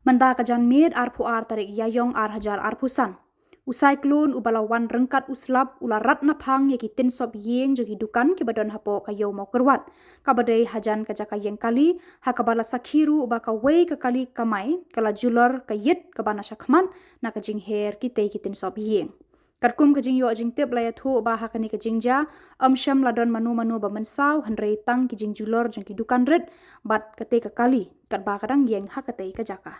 Manda kajan mid arpu ar tarik yayong ar hajar arpusan. Usai klon ubalawan rengkat uslap ularat napang yakitin sop yeng jogi dukan kibadon hapo kayo mau kerwat. Kabadai hajan kajaka yeng kali hakabala sakhiru ubaka wei kekali kamai kala julor kayit kabana syakman na kajing her kitei kitin sop yeng. Karkum kajing yo ajing tip layat hu uba hakani kajing ja syam ladon manu bamensau handrei tang kijing julor jong kidukan red bat kete kekali kat ba kadang yeng hakatei kajaka.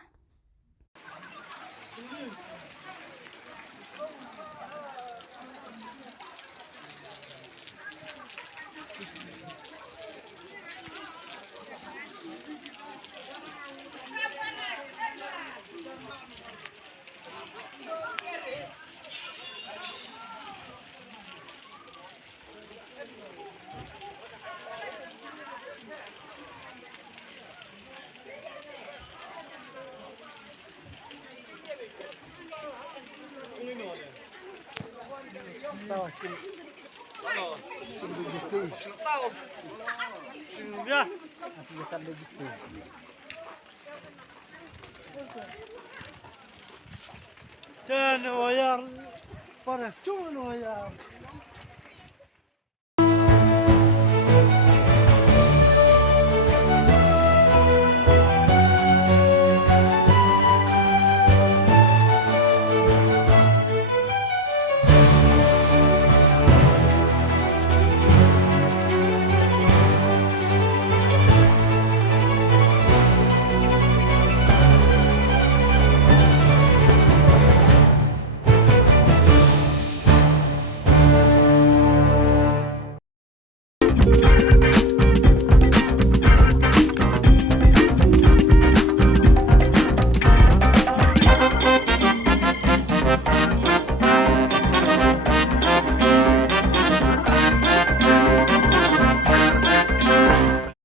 Dan wayar para cuma wayar.